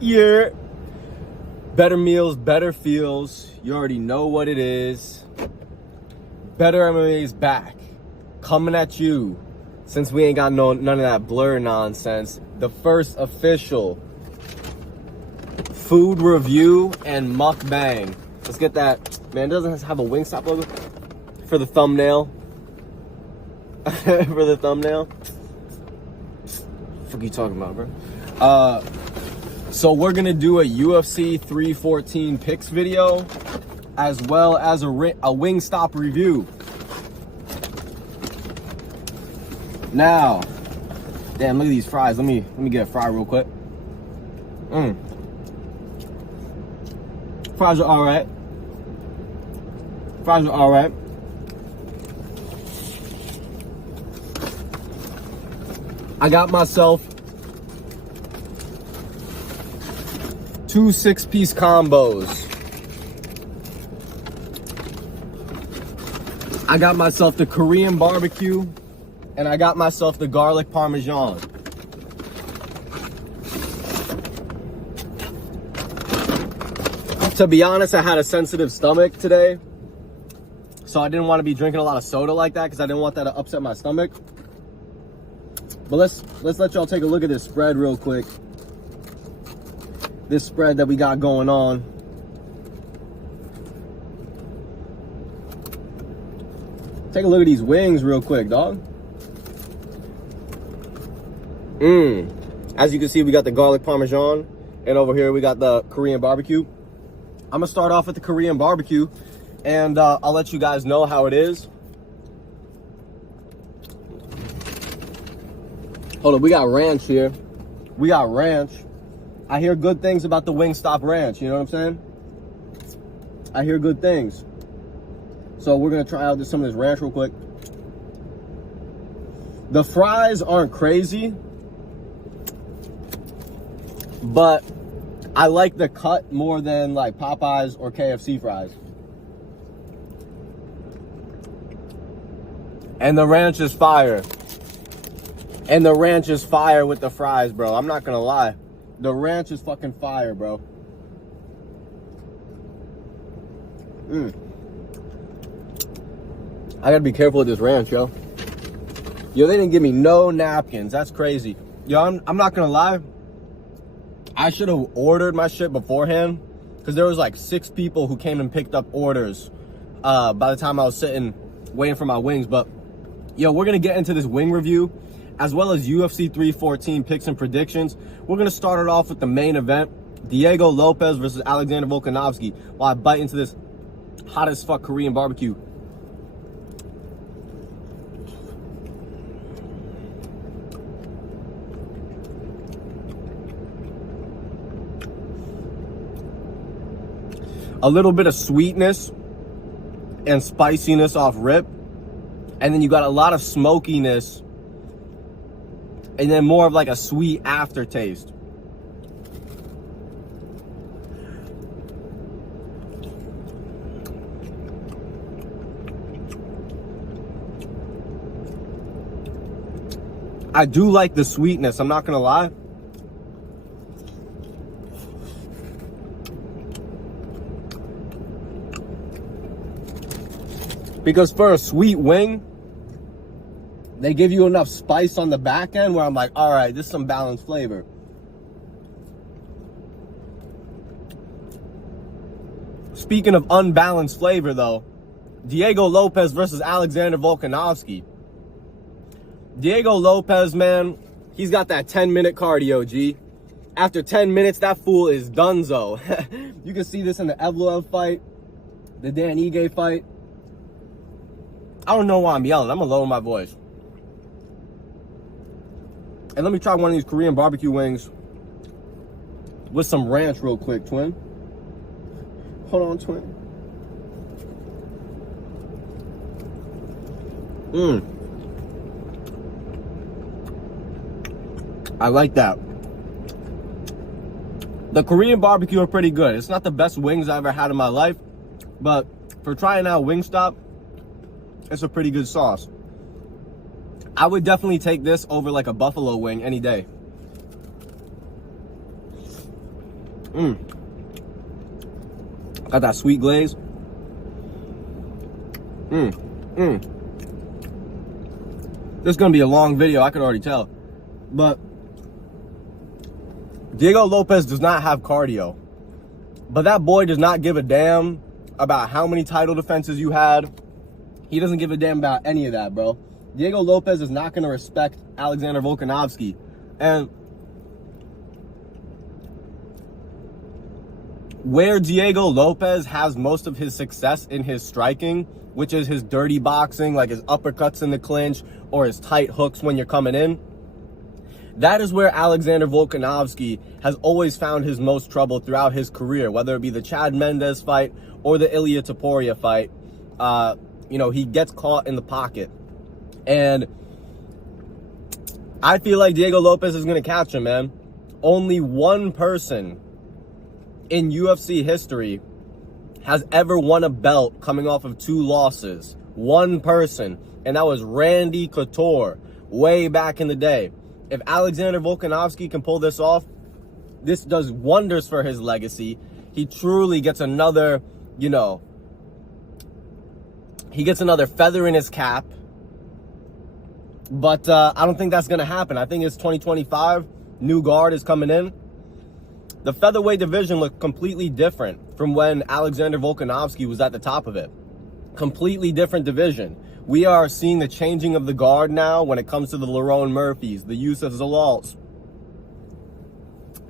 Yeah. Better meals, better feels. You already know what it is. Better MMA's back. Coming at you. Since we ain't got none of that blur nonsense. The first official food review and mukbang. Let's get that. Man, it doesn't have a Wingstop logo for the thumbnail. For the thumbnail. What are you talking about, bro? So we're gonna do a UFC 314 picks video, as well as a Wingstop review. Now, damn, look at these fries. Let me get a fry real quick. Fries are all right. Fries are all right. I got myself 2 6-piece combos. I got myself the Korean barbecue, and I got myself the garlic parmesan. To be honest, I had a sensitive stomach today, so I didn't want to be drinking a lot of soda like that because I didn't want that to upset my stomach. But let's let y'all take a look at this spread real quick. This spread that we got going on. Take a look at these wings real quick, dog. As you can see, we got the garlic parmesan, and over here we got the Korean barbecue. I'm gonna start off with the Korean barbecue, and I'll let you guys know how it is. Hold on, we got ranch here. We got ranch. I hear good things about the Wingstop ranch, you know what I'm saying? I hear good things. So we're gonna try out some of this ranch real quick. The fries aren't crazy, but I like the cut more than like Popeyes or KFC fries. And the ranch is fire. And the ranch is fire with the fries, bro. I'm not gonna lie. The ranch is fucking fire, bro. I gotta be careful with this ranch, yo. Yo, they didn't give me no napkins. That's crazy. Yo, I'm not gonna lie. I should have ordered my shit beforehand, because there was like 6 people who came and picked up orders by the time I was sitting waiting for my wings. But yo, we're gonna get into this wing review, as well as UFC 314 picks and predictions. We're gonna start it off with the main event, Diego Lopez versus Alexander Volkanovski, while I bite into this hot as fuck Korean barbecue. A little bit of sweetness and spiciness off rip, and then you got a lot of smokiness, and then more of like a sweet aftertaste. I do like the sweetness, I'm not gonna lie. Because for a sweet wing, they give you enough spice on the back end where I'm like, all right, this is some balanced flavor. Speaking of unbalanced flavor though, Diego Lopez versus Alexander Volkanovski. Diego Lopez, man, he's got that 10-minute cardio, G. After 10 minutes, that fool is donezo. You can see this in the Evloev fight, the Dan Ige fight. I don't know why I'm yelling. I'm gonna lower my voice. And let me try one of these Korean barbecue wings with some ranch real quick, twin. Hold on, twin. I like that. The Korean barbecue are pretty good. It's not the best wings I've ever had in my life, but for trying out Wingstop, it's a pretty good sauce. I would definitely take this over like a buffalo wing any day. Got that sweet glaze. This is gonna be a long video, I could already tell. But Diego Lopez does not have cardio. But that boy does not give a damn about how many title defenses you had. He doesn't give a damn about any of that, bro. Diego Lopez is not gonna respect Alexander Volkanovski. And where Diego Lopez has most of his success in his striking, which is his dirty boxing, like his uppercuts in the clinch or his tight hooks when you're coming in, that is where Alexander Volkanovski has always found his most trouble throughout his career, whether it be the Chad Mendes fight or the Ilia Topuria fight. You know, he gets caught in the pocket. And I feel like Diego Lopez is going to catch him, man. Only one person in UFC history has ever won a belt coming off of 2 losses. One person. And that was Randy Couture way back in the day. If Alexander Volkanovski can pull this off, this does wonders for his legacy. He truly gets another, you know, he gets another feather in his cap. But I don't think that's going to happen. I think it's 2025. New guard is coming in. The featherweight division looked completely different from when Alexander Volkanovski was at the top of it. Completely different division. We are seeing the changing of the guard now when it comes to the Lerone Murphys, the Yusuf Zalals,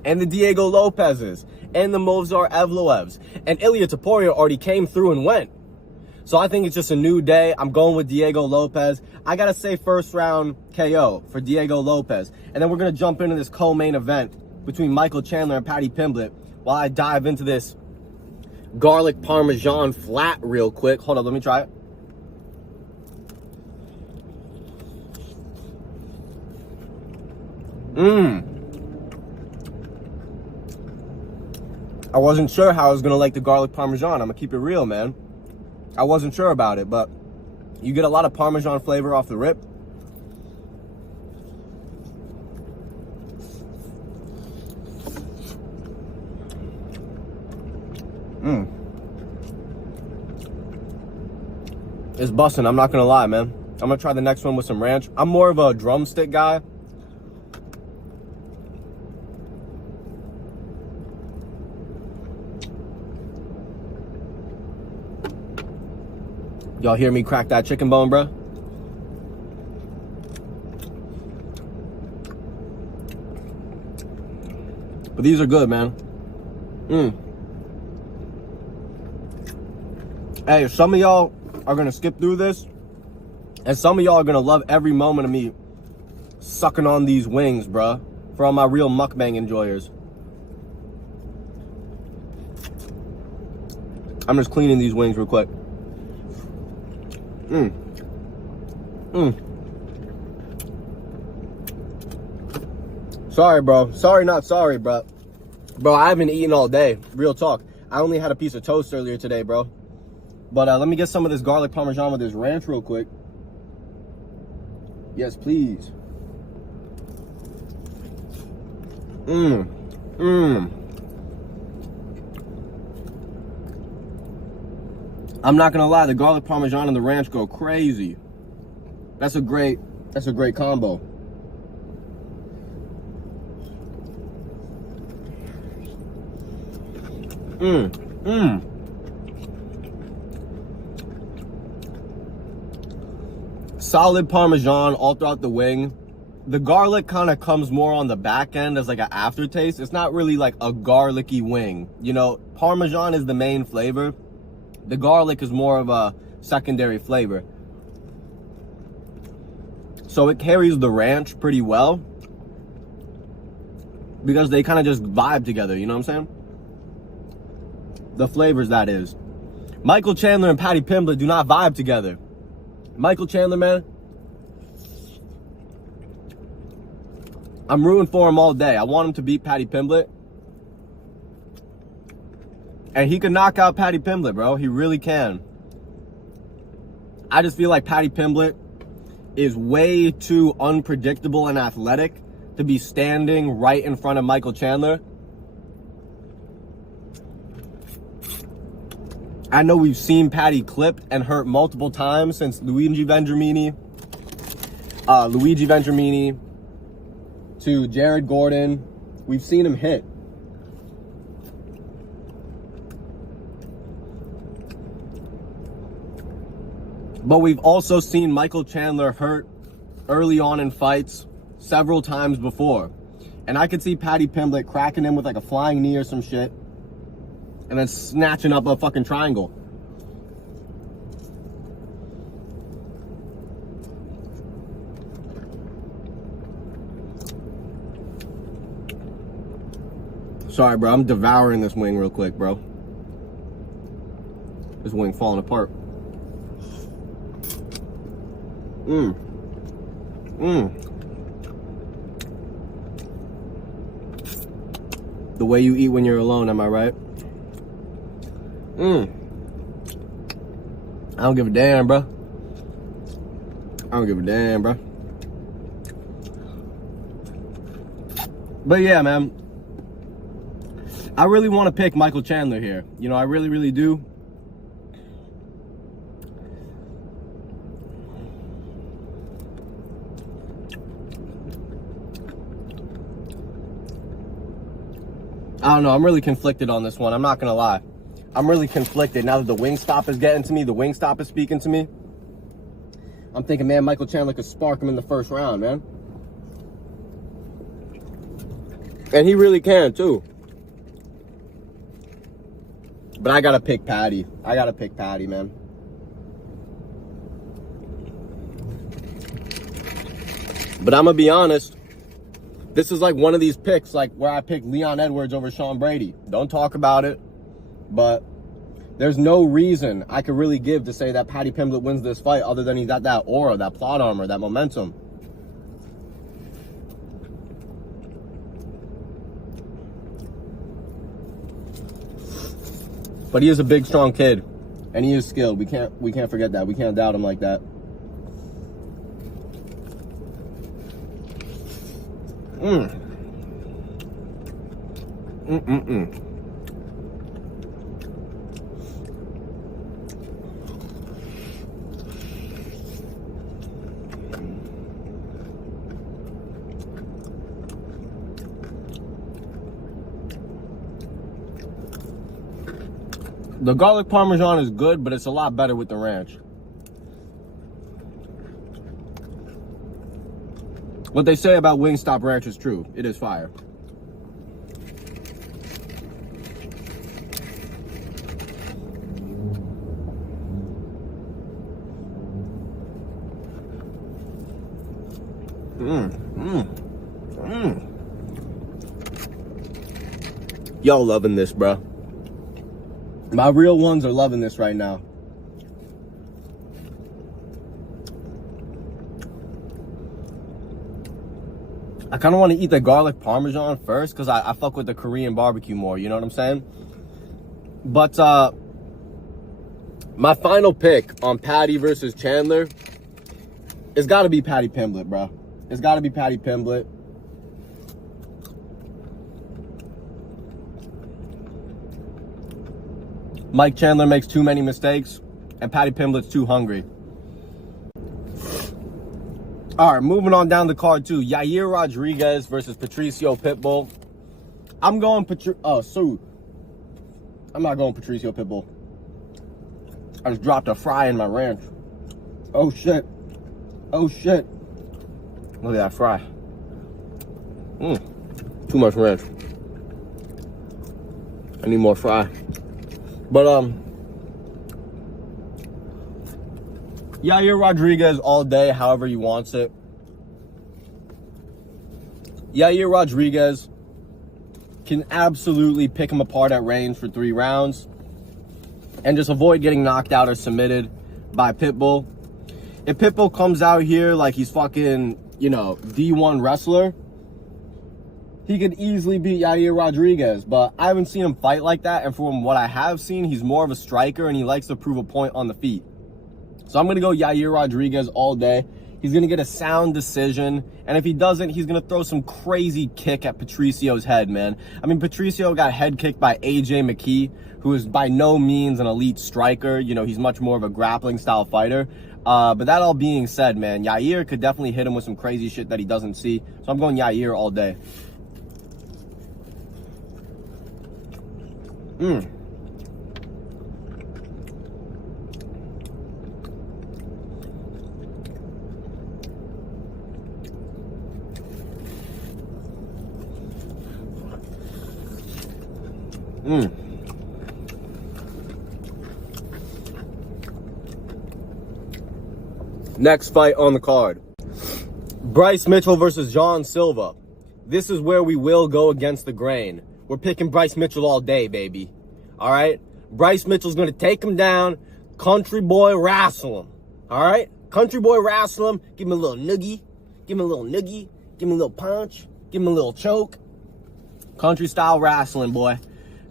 and the Diego Lopezes, and the Movsar Evloevs. And Ilia Topuria already came through and went. So I think it's just a new day. I'm going with Diego Lopez. I got to say first round KO for Diego Lopez. And then we're going to jump into this co-main event between Michael Chandler and Paddy Pimblett while I dive into this garlic parmesan flat real quick. Hold on, let me try it. I wasn't sure how I was going to like the garlic parmesan. I'm going to keep it real, man. I wasn't sure about it, but you get a lot of parmesan flavor off the rip. It's busting, I'm not gonna lie, man. I'm gonna try the next one with some ranch. I'm more of a drumstick guy. Y'all hear me crack that chicken bone, bro? But these are good, man. Hey, some of y'all are gonna skip through this, and some of y'all are gonna love every moment of me sucking on these wings, bruh. For all my real mukbang enjoyers. I'm just cleaning these wings real quick. Sorry, bro. Sorry, not sorry, bro. Bro, I haven't eaten all day. Real talk. I only had a piece of toast earlier today, bro. But let me get some of this garlic parmesan with this ranch real quick. Yes, please. I'm not gonna lie, the garlic parmesan and the ranch go crazy. That's a great combo. Solid parmesan all throughout the wing. The garlic kind of comes more on the back end as like an aftertaste. It's not really like a garlicky wing. You know, parmesan is the main flavor. The garlic is more of a secondary flavor. So it carries the ranch pretty well because they kind of just vibe together, you know what I'm saying? The flavors, that is. Michael Chandler and Paddy Pimblett do not vibe together. Michael Chandler, man, I'm rooting for him all day. I want him to beat Paddy Pimblett. And he can knock out Paddy Pimblett, bro. He really can. I just feel like Paddy Pimblett is way too unpredictable and athletic to be standing right in front of Michael Chandler. I know we've seen Paddy clipped and hurt multiple times since Luigi Vendramini to Jared Gordon. We've seen him hit. But we've also seen Michael Chandler hurt early on in fights several times before. And I could see Paddy Pimblett cracking him with like a flying knee or some shit and then snatching up a fucking triangle. Sorry, bro. I'm devouring this wing real quick, bro. This wing falling apart. The way you eat when you're alone, am I right? I don't give a damn, bro. I don't give a damn, bro. But yeah, man. I really want to pick Michael Chandler here. You know, I really, really do. I don't know. I'm really conflicted on this one. I'm not going to lie. I'm really conflicted now that the Wingstop is getting to me. The Wingstop is speaking to me. I'm thinking, man, Michael Chandler could spark him in the first round, man. And he really can, too. But I got to pick Paddy. I got to pick Paddy, man. But I'm going to be honest. This is like one of these picks, like where I picked Leon Edwards over Sean Brady. Don't talk about it, but there's no reason I could really give to say that Paddy Pimblett wins this fight other than he's got that aura, that plot armor, that momentum. But he is a big, strong kid, and he is skilled. We can't forget that. We can't doubt him like that. The garlic parmesan is good, but it's a lot better with the ranch. What they say about Wingstop ranch is true. It is fire. Y'all loving this, bro. My real ones are loving this right now. I kind of want to eat the garlic parmesan first because I fuck with the Korean barbecue more, you know what I'm saying? But my final pick on Paddy versus Chandler, it's got to be Paddy Pimblett, bro. It's got to be Paddy Pimblett. Mike Chandler makes too many mistakes, and Paddy Pimblett's too hungry. All right, moving on down the card too. Yair Rodriguez versus Patricio Pitbull. I'm going I'm not going Patricio Pitbull. I just dropped a fry in my ranch. Oh shit. Oh shit. Look at that fry. Too much ranch. I need more fry. But Yair Rodriguez all day, however he wants it. Yair Rodriguez can absolutely pick him apart at range for 3 rounds and just avoid getting knocked out or submitted by Pitbull. If Pitbull comes out here like he's fucking, you know, D1 wrestler, he could easily beat Yair Rodriguez, but I haven't seen him fight like that, and from what I have seen, he's more of a striker and he likes to prove a point on the feet. So I'm going to go Yair Rodriguez all day. He's going to get a sound decision. And if he doesn't, he's going to throw some crazy kick at Patricio's head, man. I mean, Patricio got head kicked by AJ McKee, who is by no means an elite striker. You know, he's much more of a grappling style fighter. But that all being said, man, Yair could definitely hit him with some crazy shit that he doesn't see. So I'm going Yair all day. Next fight on the card. Bryce Mitchell versus John Silva. This is where we will go against the grain. We're picking Bryce Mitchell all day, baby. All right? Bryce Mitchell's going to take him down. Country boy wrestle him. All right? Country boy wrestle him. Give him a little noogie. Give him a little noogie. Give him a little punch. Give him a little choke. Country style wrestling, boy.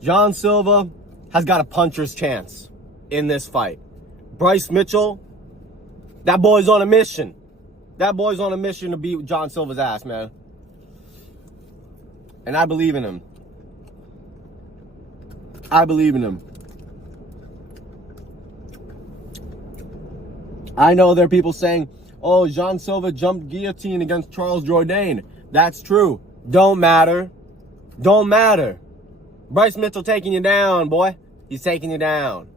John Silva has got a puncher's chance in this fight. Bryce Mitchell, that boy's on a mission. That boy's on a mission to beat John Silva's ass, man. And I believe in him. I believe in him. I know there are people saying, oh, John Silva jumped guillotine against Charles Jourdain. That's true. Don't matter. Don't matter. Bryce Mitchell taking you down, boy. He's taking you down.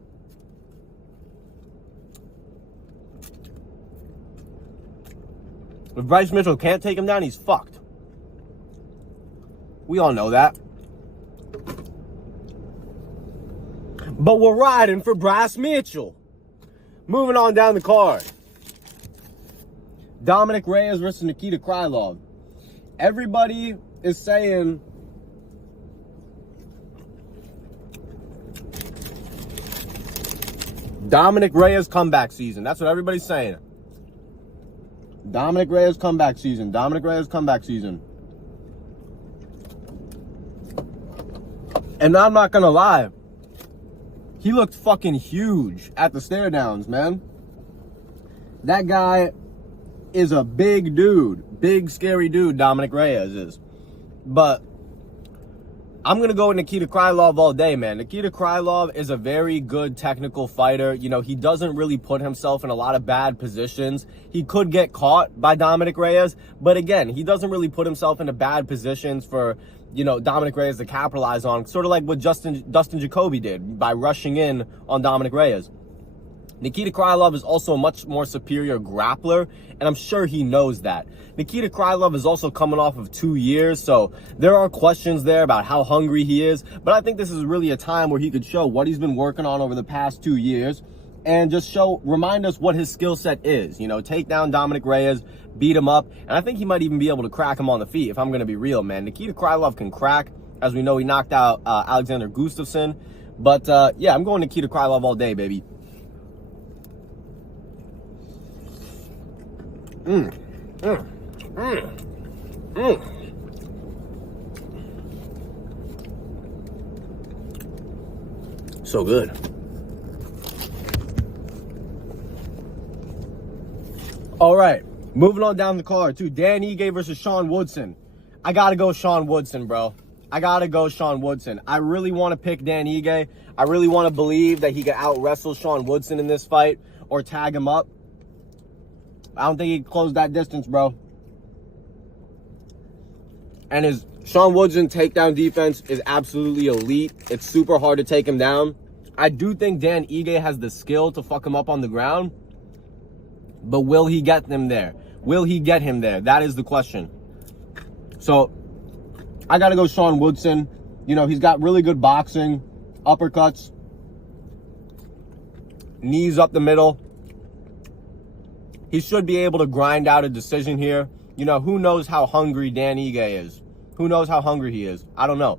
If Bryce Mitchell can't take him down, he's fucked. We all know that. But we're riding for Bryce Mitchell. Moving on down the card. Dominic Reyes versus Nikita Krylov. Everybody is saying Dominic Reyes comeback season. That's what everybody's saying. Dominic Reyes comeback season. Dominic Reyes comeback season. And I'm not gonna lie. He looked fucking huge at the stare downs, man. That guy is a big dude. Big, scary dude, Dominic Reyes is. But I'm going to go with Nikita Krylov all day, man. Nikita Krylov is a very good technical fighter. You know, he doesn't really put himself in a lot of bad positions. He could get caught by Dominic Reyes. But again, he doesn't really put himself into bad positions for, you know, Dominic Reyes to capitalize on. Sort of like what Dustin Jacoby did by rushing in on Dominic Reyes. Nikita Krylov is also a much more superior grappler, and I'm sure he knows that. Nikita Krylov is also coming off of 2 years, so there are questions there about how hungry he is, but I think this is really a time where he could show what he's been working on over the past 2 years and just remind us what his skill set is. You know, take down Dominic Reyes, beat him up, and I think he might even be able to crack him on the feet, if I'm going to be real, man. Nikita Krylov can crack. As we know, he knocked out Alexander Gustafsson, but yeah, I'm going Nikita Krylov all day, baby. So good. All right, moving on down the card to Dan Ige versus Sean Woodson. I gotta go Sean Woodson, bro. I gotta go Sean Woodson. I really want to pick Dan Ige. I really want to believe that he can out-wrestle Sean Woodson in this fight or tag him up. I don't think he can close that distance, bro. And his Sean Woodson takedown defense is absolutely elite. It's super hard to take him down. I do think Dan Ige has the skill to fuck him up on the ground. But will he get them there? Will he get him there? That is the question. So, I got to go Sean Woodson. You know, he's got really good boxing, uppercuts, knees up the middle. He should be able to grind out a decision here. You know, who knows how hungry Dan Ige is? Who knows how hungry he is? I don't know.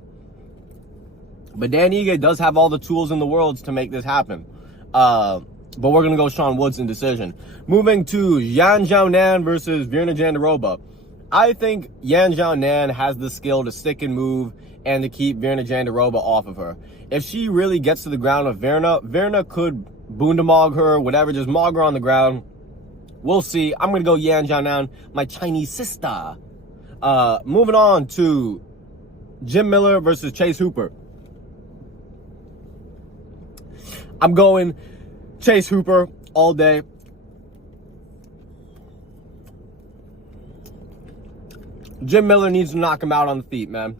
But Dan Ige does have all the tools in the world to make this happen. But we're going to go Sean Woodson decision. Moving to Yan Xiaonan versus Virna Jandiroba. I think Yan Xiaonan has the skill to stick and move and to keep Virna Jandiroba off of her. If she really gets to the ground with Virna, Virna could boondamog her, whatever, just mog her on the ground We'll see. I'm going to go Yan Jianan, my Chinese sister. Moving on to Jim Miller versus Chase Hooper. I'm going Chase Hooper all day. Jim Miller needs to knock him out on the feet, man.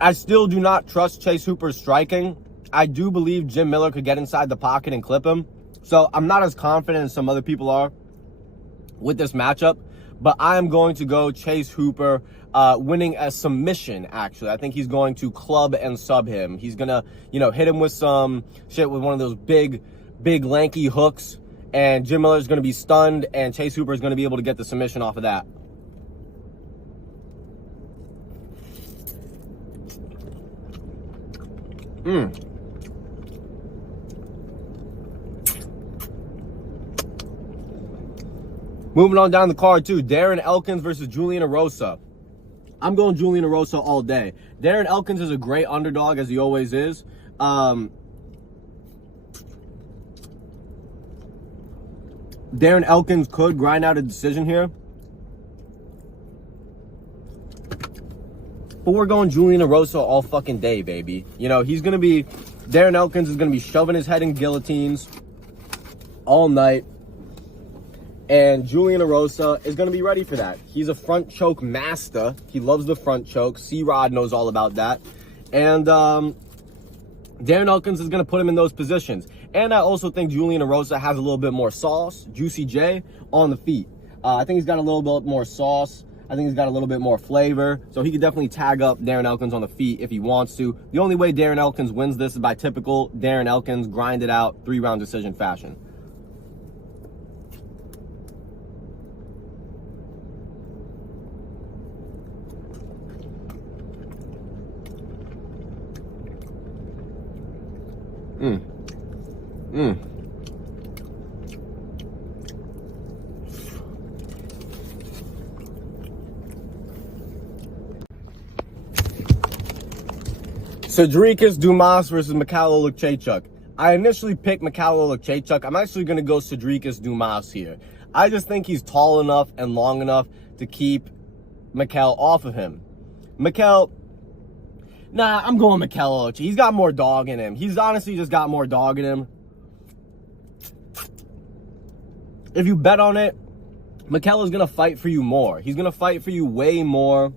I still do not trust Chase Hooper's striking. I do believe Jim Miller could get inside the pocket and clip him. So I'm not as confident as some other people are with this matchup. But I am going to go Chase Hooper winning a submission, actually. I think he's going to club and sub him. He's going to, hit him with some shit with one of those big, lanky hooks. And Jim Miller is going to be stunned, and Chase Hooper is going to be able to get the submission off of that. Moving on down the card, too. Darren Elkins versus Julian Erosa. I'm going Julian Erosa all day. Darren Elkins is a great underdog, as he always is. Darren Elkins could grind out a decision here. But we're going Julian Erosa all fucking day, baby. Darren Elkins is going to be shoving his head in guillotines all night. And Julian Erosa is going to be ready for that. He's a front choke master. He loves the front choke. C-Rod knows all about that. And Darren Elkins is going to put him in those positions. And I also think Julian Erosa has a little bit more sauce, Juicy J, on the feet. I think he's got a little bit more sauce. I think he's got a little bit more flavor. So he could definitely tag up Darren Elkins on the feet if he wants to. The only way Darren Elkins wins this is by typical Darren Elkins grinded out 3-round decision fashion. Cedricus Dumas versus Mikhail Olakchechuk. I initially picked Mikhail Olakchechuk. I'm actually going to go Cedricus Dumas here. I just think he's tall enough and long enough to keep Mikhail off of him. I'm going Mikhail Olakchechuk. He's got more dog in him. He's honestly just got more dog in him. If you bet on it, Mikhail is going to fight for you more. He's going to fight for you way more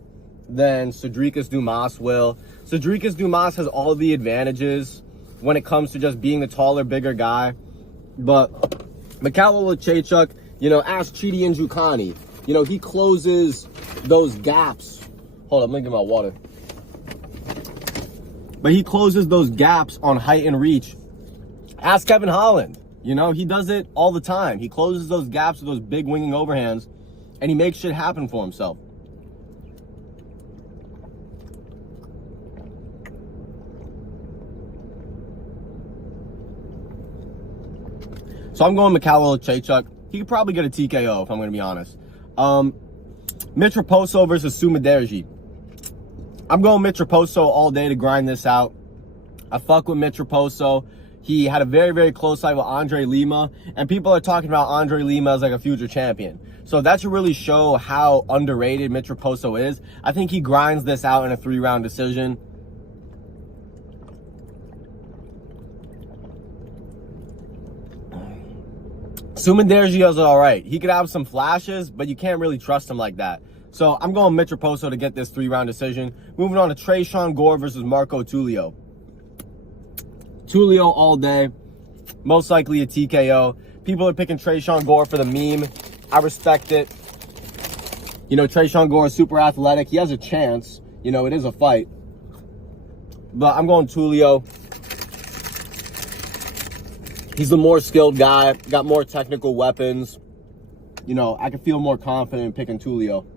than Cedricus Dumas will. Cedricus Dumas has all the advantages when it comes to just being the taller, bigger guy. But Mikhail Olakchechuk, ask Chidi Njoukani. He closes those gaps. Hold on, let me get my water. But he closes those gaps on height and reach. Ask Kevin Holland. He does it all the time. He closes those gaps with those big winging overhands, and he makes shit happen for himself. So I'm going Mikhail Olakchechuk. He could probably get a TKO, if I'm going to be honest. Mitch Raposo versus Sumaderji. I'm going Mitch Raposo all day to grind this out. I fuck with Mitch Raposo. He had a very, very close fight with Andre Lima, and people are talking about Andre Lima as like a future champion. So that should really show how underrated Mitch Raposo is. I think he grinds this out in a 3-round decision. Sumaderji is all right. He could have some flashes, but you can't really trust him like that. So I'm going Mitch Raposo to get this 3-round decision. Moving on to Tresean Gore versus Marco Tulio. Tulio all day. Most likely a TKO. People are picking Tresean Gore for the meme. I respect it. Tresean Gore is super athletic. He has a chance. It is a fight. But I'm going Tulio. He's the more skilled guy. Got more technical weapons. I can feel more confident in picking Tulio.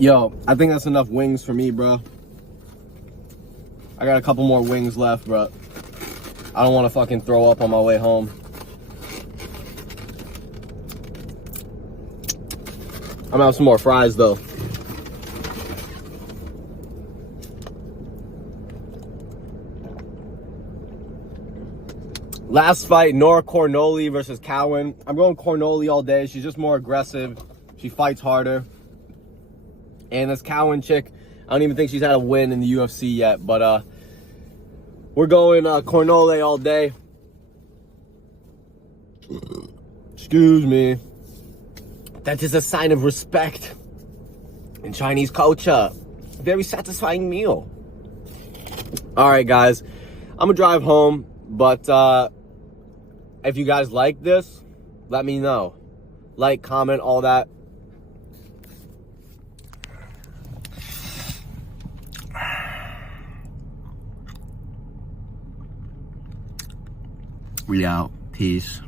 Yo, I think that's enough wings for me, bro. I got a couple more wings left, bro. I don't want to fucking throw up on my way home. I'm gonna have some more fries, though. Last fight, Nora Cornoli versus Cowan. I'm going Cornoli all day. She's just more aggressive. She fights harder. And this Cowan chick, I don't even think she's had a win in the UFC yet. But we're going Cornoli all day. Excuse me. That is a sign of respect in Chinese culture. Very satisfying meal. All right, guys. I'm going to drive home. But if you guys like this, let me know. Like, comment, all that. We out. Peace.